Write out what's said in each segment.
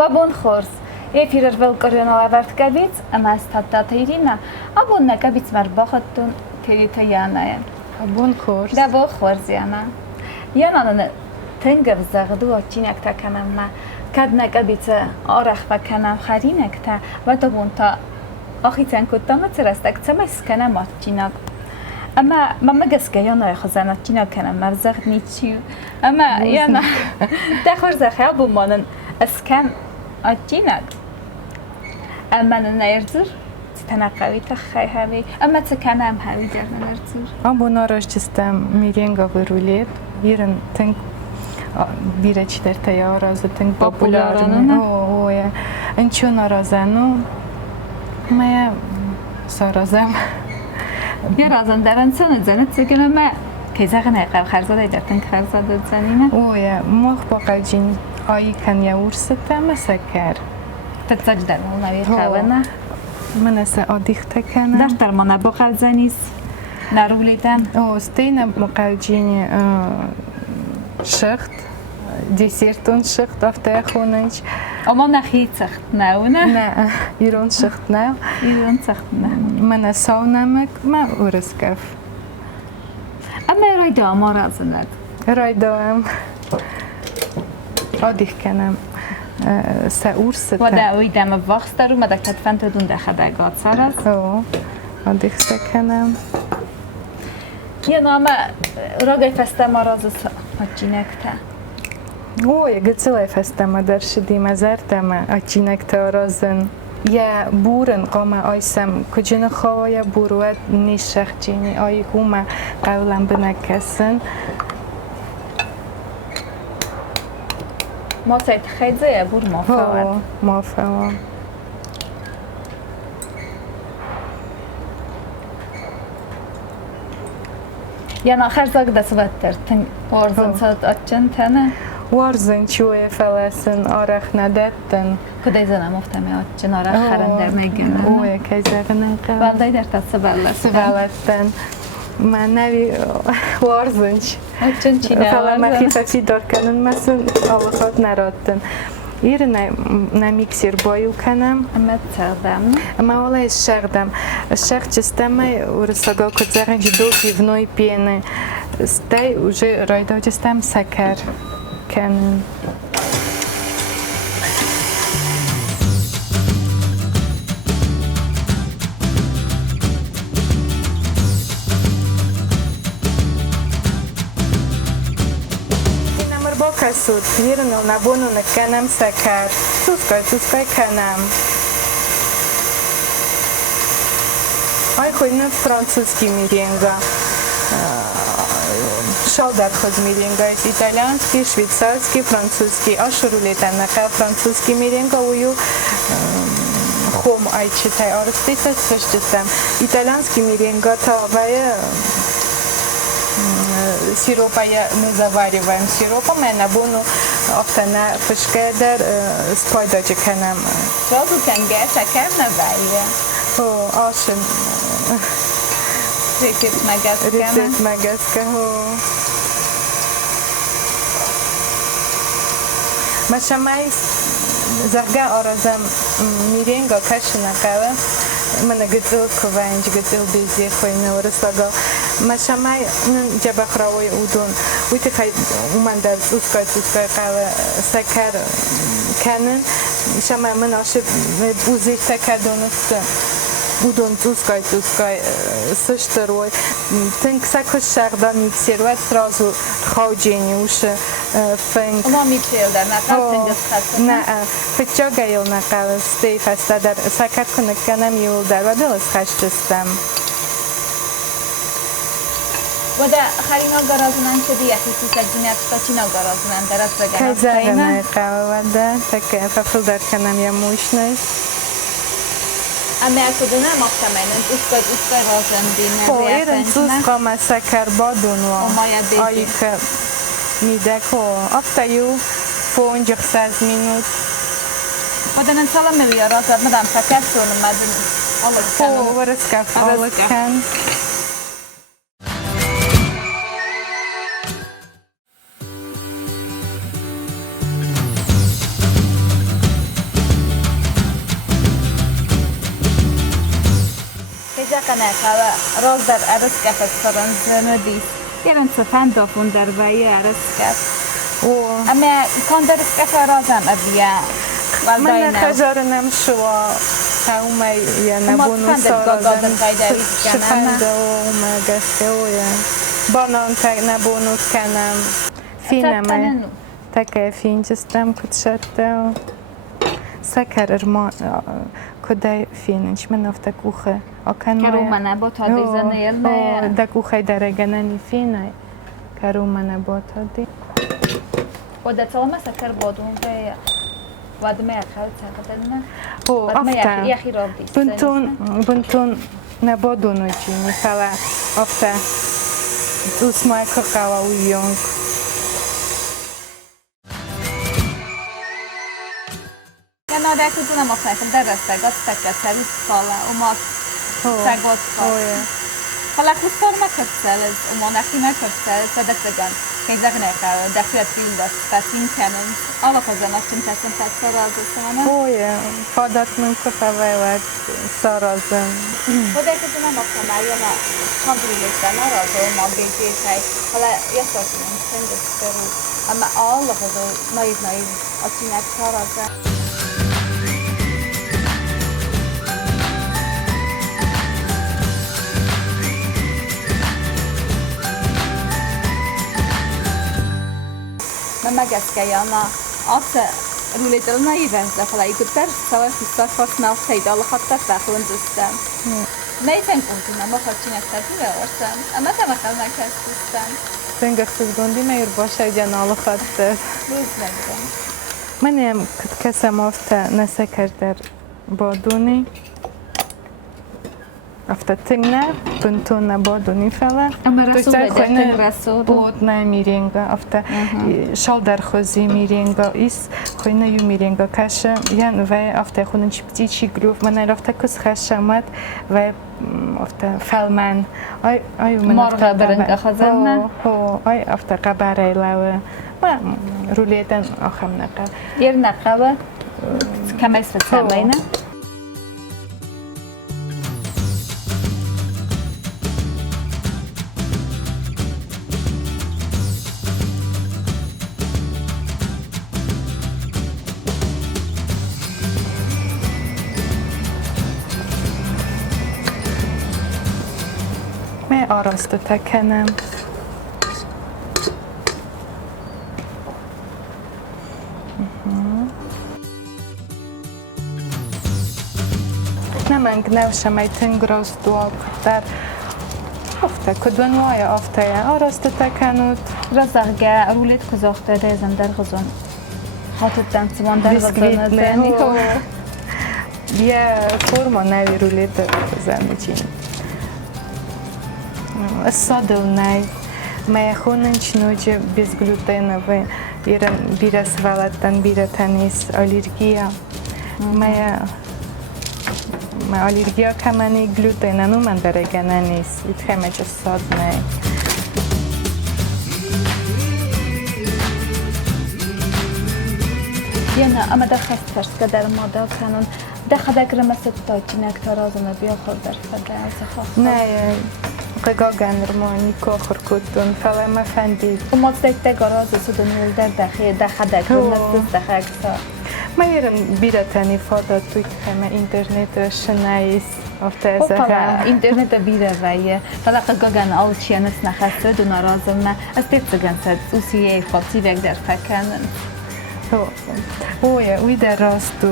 Labun xors. Եվ իրար վել կրյոնալավարդ կավից, ամաս թատատիրինա, abun նկավից մար բախատուն թերիթը յանա է։ Labun xors. Da bo xors yana. Yananı tengəv zağıdı o çinek takanamma. Kad naqabitsa araq vakanam xarinekta və da bunta axitən kutama tsrastak tsamays kanam atçinak. Ama mama gaska yana xazana çinak kanam mavzaq niçi. Ama yana da xorza xabu manın askan atçinak. Ama nəyirdir? Tanaqavita xayhavi. Ama tsakanam havi jarnalardır. Abun araşçıstam mirengavi rulet. Virin tink birəçlər təyarazı tink popularını. Oya. Înçun arazanu. Maya sarazam. Yarazan daransan zanat çəkələmə kayzağın ayqav xarzada edirtin xarzada zanina. Oya, mox baqalcin ayıkan yavursata masakar. Tatsajdan ona bir xavana. Mənəsə adixta kana. Daştar mana baqalzanis. Narulidan. O, steyna baqalcin şıxt. Desertun şıxt aftaya xonunç. Ama naxi çıxtnauna. Nə, iron şıxtna. İran çıxtna. Mənə saunamak ma uraskaf. Ama rayda amarazınlar. Raydam. Adix kanam. Səursata. Vada uydam vaxtlar umada katfantadun da xabagat saraz. O, adixta kanam. Yəni ama ragay fəstə marazı açinəkdə. Oy, gıçılay fəstəmə dərşidimə zərtəmə açinəkdə arazın. Ya burun qama aysam kujunu xawaya buruat nişəxcini ay quma qavlan binəkəsin. Masayt xeyzəyə bur mafavad. Mafavad. Yəni xərzaq da sıvatdır. Tın orzun saat açın tənə. Warzın çuya fələsin araq nədətdən. Kudayzana muftami açın araq xərəndər məgənə. Oya kayzağının qav. Balday der tatsı ballasın. Sıvalatdan. Mənəvi warzınç. Açın çinə Fələ var. məxifəfi darkanın məsın Allahot nəraddın. İr nə mikser boyu kanam. Amma çağdam. Ama olay şəğdəm. Şəğ чистəmə ursaga kudzaran jdo pivnoj pjene. Staj уже rajda čistam sakar. Kan Kasut, yirno na bunu na kanam sakar. Tuskaj kanam. Ay khoyna francuski mirenga. Шалдат хоз меренга, итальянский, швейцарский, французский. Аш рулета на французский меренга ую хом ай читай арстиса сочтам. Итальянский меренга тавая сиропа мы завариваем сиропом, и на буну оптана фышкедер спойдачи канам. Сразу канга шакар навая. О, ашен. Рецепт магаска. Рецепт магаска. Машамай зарга аразам меренга кашина кава. Мене гыцыл кванч, гыцыл безе хойна урыслагал. Машамай жабахравой удун. Уйты хай уманда ускай кава сакар канын. Шамай мен ашып узи сакар донусты. Удон ускай сыштерой. Тынк сакош шагдан миксировать сразу хауджени уши фэнк. Ama mikserler ne kadar tengizkasın. Na, fıçaga yoluna kalı stay fastadar sakar kunukkanam yoldar ve biraz kaçtıstam. Vada xarina garazınan çedi yaxisi səcünət staçina garazınan darat və qanat Kazağına kalı vada tak fafıldar kanam yamışnay. Ama akuduna muhtemelen uskay razan dinə. O irin sus kama sakar badunu. Omaya dedi. Ayık mideko. Aftayı fonjik 6 minut. Vada nensala mevya razan madam sakar sorulmadın. O varıskaf alıkan. kanaka rozdar araskat soran nödis. Jelen så fan då under varje araskat. Ama kondaraskat razan abia. من خجار نمشو هاوما یا نبونو سارازن شفنده و مگسته و یا بانان تک نبونو کنم فینمه تکه فین جستم کد شده و سکر ارمان کدای فیننش من افته کوخه کرو من نبات ها دیزنه یلمه ده کوخه درگننی فینه کرو من نبات ها دی و ده سلام سکر بادون به واد ما خالد تقدرنا أفتا يا أخي رابدي بنتون نبادونو چی مثلا أفتا اسمه كاكاو ويونغ أنا ده كنت ما فاهم درست قد تكسر الصلاة وما تقعد حالا خسر ما كسر وما نخي ما كسر صدق كذا غنيكا دخلت فيل دست فاسين كانن alla kazanatım tasın tasar azısına. Oye, fadat من كفاوي وقت سارازم. وده كده ما كمان أنا خمري لسنا رازو ما بيجي شيء هلا يسوسن سندسكرو أما alla كده نايف أتينا سارازم. ما جسكي أنا أصلا روليت لنا يبنز فلا يقدر سواء في الصف ما خيد الله خطر فاخون زستم ما يفهم كنتنا ما خدتنا كتير وارسم أما كم خلنا كستم تنجح تزغندي ما يرباش يجينا الله خطر روز نجم من يوم كنت كسم أفتا نسكر در بادوني أفتا تنجنا بنتونا بادوني فلا أما رسول بدر رسول بود نه میرینگا أفتا شال در خوزی میرینگا ایس خوینه یو میرینگا کشم یان و أفتا خونن چی چی گروف من أفتا کس خشمت و أفتا فلمن آی من مرغ برنگ خزانه آی أفتا قباره لوا ما رولیتن آخم نقل یر نقبه کم است سامینه آراسته تکنم نمانگ نوشم ای تنگراز دوا کتر افته کدوان وای افته آراسته تکنود رزاقه رولت کزاخته ریزم در غزون حاطت دمتوان در غزون زنی بیا فرما نوی رولت زنی چین الصادل ناي ما يخوننش نوجه безглютеновые бира свалаттан бира танис аллергия ما аллергия كمان глютена ну من درجنانيس يتخمج الصاد ناي يانا أما دخلت فرست كدر مادا كانون دخلت رمست تايتينك ترازنا بياخد در فدران سخاف نه قاقان رماني كوخر كتون فلا ما فنديد وما تصدق تجارات سودانيل در دخلت رمست دخلت ما يرن بيرة تاني فاضل توي كما إنترنت شنايس أفتازها إنترنت بيرة ويا فلا قاقان أول شيء نسنا خسد ونرازمنا استيقظن سد وسيء خاطي بقدر فكان Oje, ide rastu,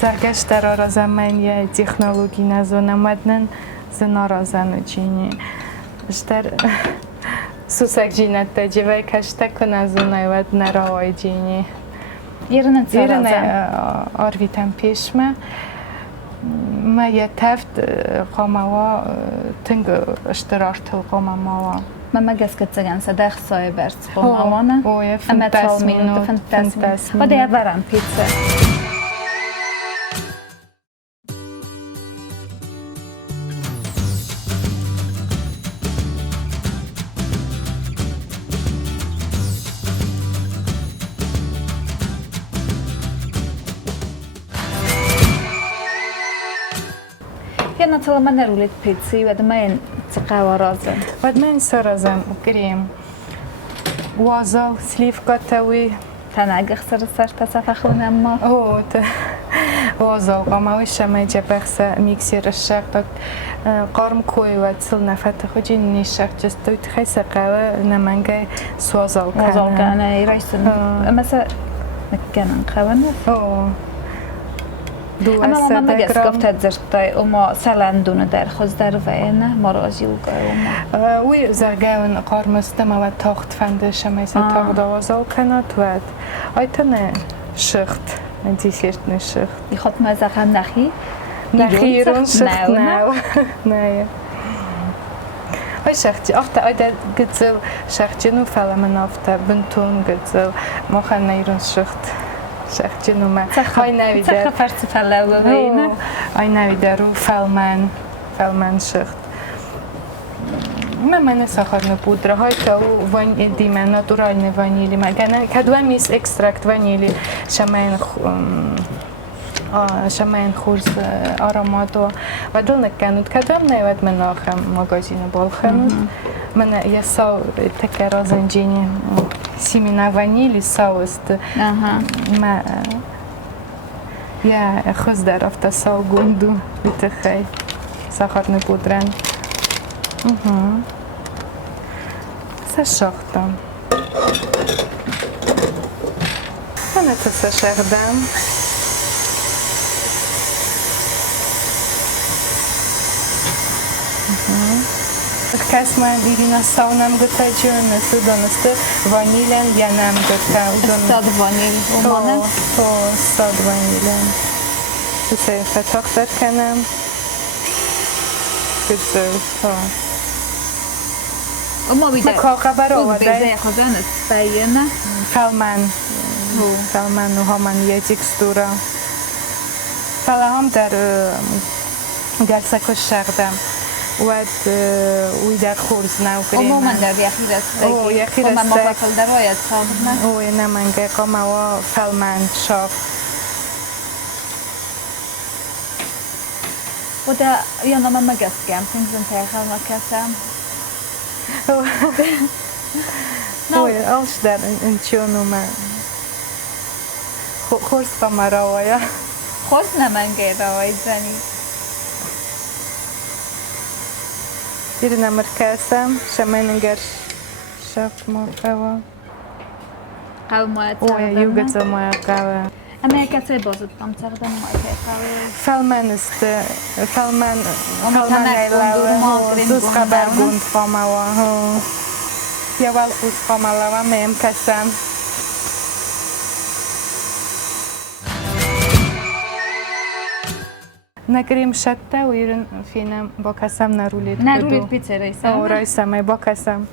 zargaš tera razamén je technológi na zonamadnen z narazanu čini. Šter susak džina te dživej kaš tako na zonajvat naravoj džini. Yerine arvitam pişme. Ma je teft qamawa tıng iştirartıl qamamawa. ما جسكت سجن صدق صايبرت قمامانه اوه فانتاسمينو وده يبرم بيتزا يانا مثلا من نرولید پیتزی و دمین تقوى رازن ود من سرزم كريم وازا سليف كتاوي تناقخ سر تصفخون اما اوه وازا قماوي شما جبخس ميكسير الشاق قارم كوي واتسل نفت خجي نيشاق جستوي تخيس قوة نمانجا سوازال كان وازال كان يرايسن مثلا مكان قوانو اوه اما ما مگس گفت زرتای اما سلندون در خوز در وینه مرازی و اما وی زرگاون قارمستم و تاخت فنده شمیس تاخت دوازال کنات ود آیتنه شخت دیسیرت نشخت خود مزخم نخی نخیرون شخت نو نه ای شختی افته آیده گذل شختی نو فلمن افته بنتون گذل مخن نیرون شخت شخصی نومه های نویده چه فرسی فلو بینه های نویده رو فلمن شخت من ساخر نبودره های که وانیلی دیمه ناتورال وانیلی مگه کدوم میز اکسترکت وانیلی شماین خورز آراماتو و دل نکنود کدوم نیود من آخم مگازینو بالخنود من یه ساو تکرار زنجینی سیمینا وانیلی ساوست ما یا خوز در افتا ساو گوندو بیتخی ساخر نبودرن سشاختم من تسشاختم کس من ایرینا ساونم گتا جون سودانسته وانیلن یا نم گتا استاد وانیل اومانه تو استاد وانیلن تو سه فتاق در کنم گذر اما بیده مکاقه برا آوده بیده خزان استایینه فلمن و همان یه تکستورا فلا هم در گرسکش شغدم وی در خورز نو کریم. من در یخی رسته. یخی رسته. من مفصل در وایت سامن. نه من که قماوا فلمن شاف. و دا یا نام مگس کمپینگ زن تاخل مکسم. آلش در انچونو من خورز قمارا ویا. خورز نمانگه روای زنی. یه نمر کاسم شماین انگار شاف موفوا. قومات. یوگت زمان قوا. اما کسی بازد کم تقدم موفق قوا. فلمن است. فلمن. دوست خبر گوند قماوا. یا وال پوس قمالا میم کسم. نکریم شده و ایران فینم با کسم نرولید. نرولید پیتزا رئیسم. رئیسم با کسم.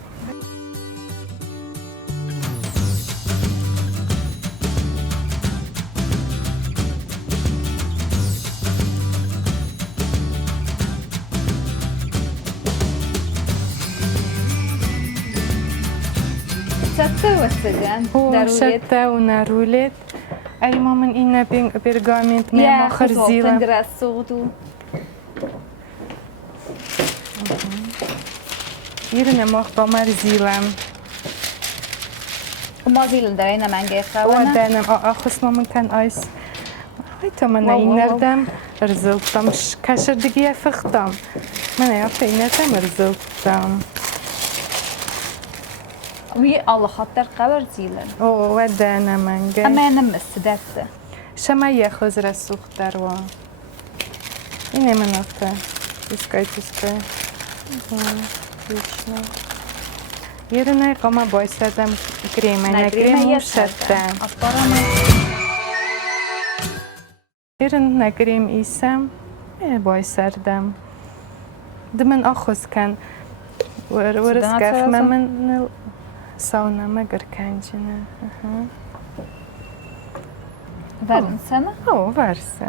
شده و نرولید. ای مامن این پرگامنت میم آخر زیلم. ایران ماخ با مر زیلم. ما زیلم داره نمانگه خوانه. و دانم آخوس مامن کن آیس. های تو من این نردم رزلتم کشر دیگه فختم. من ایافته این نردم رزلتم. وی الله خاطر قبر زیلن. و دانمانگه. اما نمست دسته. شما یه خوز رسوخ دروا. اینه من آفته. اسکای. ایران قما بایستم کریمه نکریم شدم. ایران نکریم ایسم بایستم. دمن آخوز کن. ورس کف من ساونا مگر کنجنه. ورنسانه؟ ورسه.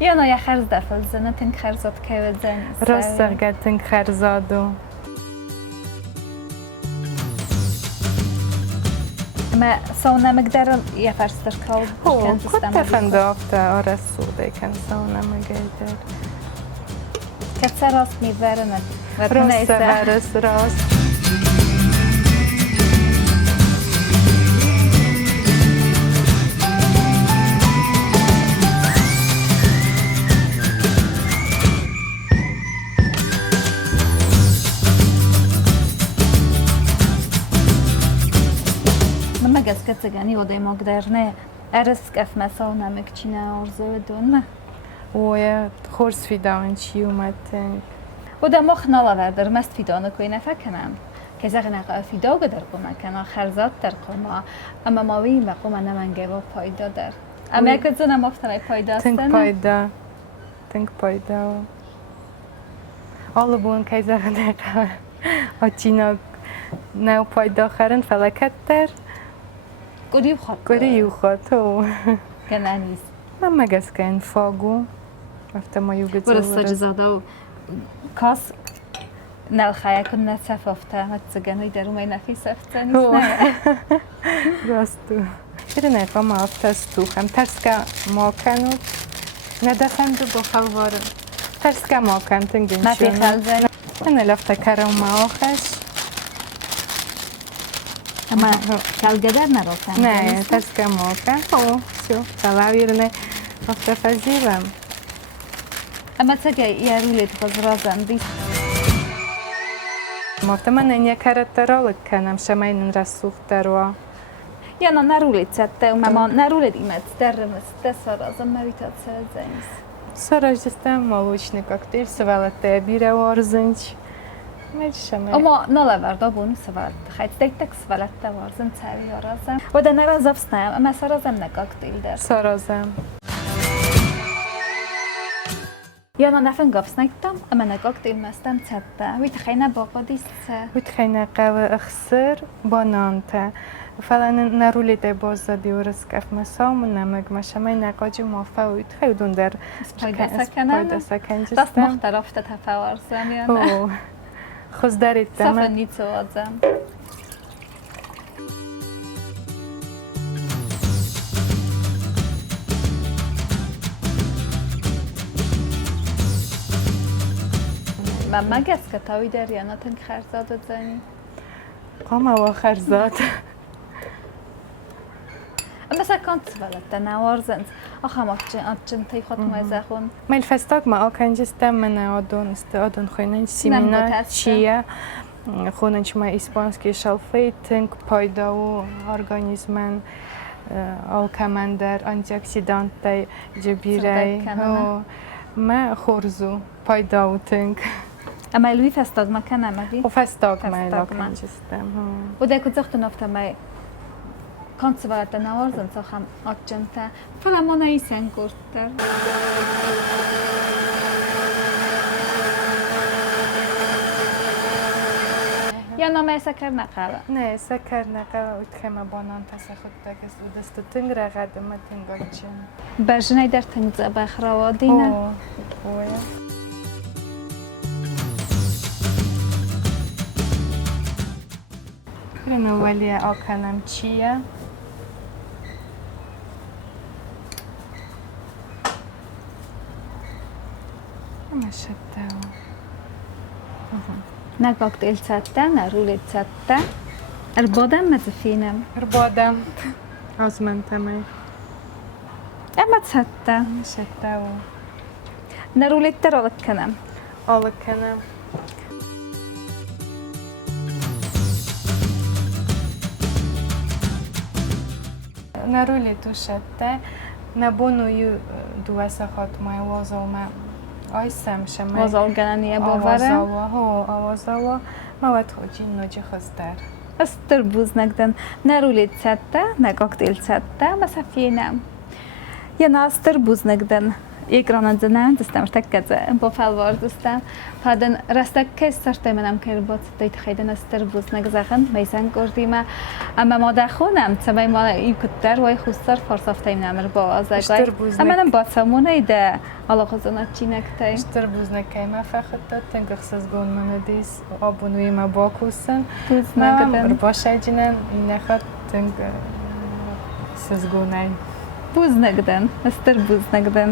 یا نه یه خرز دفل زنه تن خرزات که زن. راست درگه تن خرزادو. ما ساونا مقدار یه فرستر کال. کت فنده آفته آرسوده کن ساونا مقدار. egyszer azt mi vernek. Rossz veresz, rossz. Megez kecegen jódai magderne, ereszkef meszauna megcsinál zöldön. Oja, hors fidancs jumatenk. Oda mach nalaverder, mest fidanak, hogy ne fekenem. Kezegnek a fidóga der komeken, a herzat der koma, ama ma víme koma nem engem a pajda der. Ama közben nem aftan egy pajda aztán. Tenk pajda. Alapból kezegnek a csinak ne pajda heren feleketter. Kuriuhat, ó. Kenánis. Nem megeszken fagu. After ma jugat Boroszagy zadó. Kasz nelháják, hogy ne szefafta, hogy szögen, hogy derumai ne fiszefcen. Gastu. Irene fama aftastuchem. Terska malkanut. Ne defem dubo halvar. Terska malkan tengin. Na téhelzen. Ne lefte karoma oches. Ama kalgeder ne rotem. Ne, terska malkan. Ó, jó. Találírne after fezívem. Ama cegej ilyen rulét az razem dísz. Mofta man ennyi karakterolika, nem sem einen rasszúhterva. Jana na rulit szette, mama na rulit imet, terremes, te szarazom, mert vitat szerzenis. Сорождеством молочный коктейль с валате бира орзынч. Мечшаме. Ama na leverd abun szavalat, hát tejtek szvalette varzem, cári arazem. Oda ne razavsznám, ama szarazem ne kaktél der. Сорозем. Jana ne fengavsznajtam, ama ne kaktél mestem cette. Mit helyne bagadisce? وتخينا قهوة أخسر بانانتا. فعلا نروليده بازدی ورسکف مسام نمک مشامای نقاجی موفق خیلی در Spajda szekenem. Azt mochta raftet, ha fevarzem, Jana. او خوز دارید Szafan دمه nic odzem. Már megeszket a vider Jana, ten khárzadot zeni. قام و خرزات Mesela kantsvalette ne varzenc. Aha, atcsen tej hatmajzahon. ما الفستاق ما أكنجستم من أدون خونن سیمینا بوده چیه خوننش ما إسپانسکی شلفی تنگ پایدا و ارگانیزمن آلکمندر آنتیاکسیدانت تای جبیره ما خورزو پایدا و تنگ Ama lui festag ma kenem megi. و فستاق ما Festag ma. أكنجستم Oda kut zochten afta mai kantsvalette ne varzenc, aha, atcsen te. Fala mana iszen korter. Jana, mely szeker ne kála. نه سکر نقا وتخم بانان تسخطك ودست تنگره قدم ما تنگاچن Berzsnej der tengze bechrawadine. اوه Prima ولی آکنم چیه؟ ما شده Ne kaktél cette, ne rulit cette. Erbadem mezefinem. ربادم از من تمام Emma cette. ما شده Ne rulit terolkenem. آل کنم نرولی تو شده نبونوی دو سخات مای وازوما آیسم شما Mozolgenenie bavarem. آوازاوا مواد خوچی نوچی خستر Ez törbúznak, de ne rulit cette, ne kaktél cette, mezefinem. Jana, az törbúznak, de ékranat nem, tesztem most tekkedze, bo felvarzoztam. Ha den restek készszertem, nem kell bocot, hogy helyden az törbúznak zachen, mely szengordima. Ama ma dachonam, cebej ma ikutter, vagy huszar farszaftaim nem erba az egaj. Ama nem bacamona ide alahozonat csinektaj. Strbuznak kajma fekhatott, tengerszesz gondmanadis, abonui ma bakuszan. Búznak, de Rbaságyinen, innechat tengerszesz gondány. búznak, de ez törbúznak, de.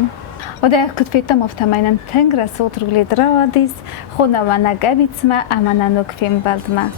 Oda kutfittam ofta meinen tänkre så otroligt radis, hon var nagabitsma, amana nog film baldma.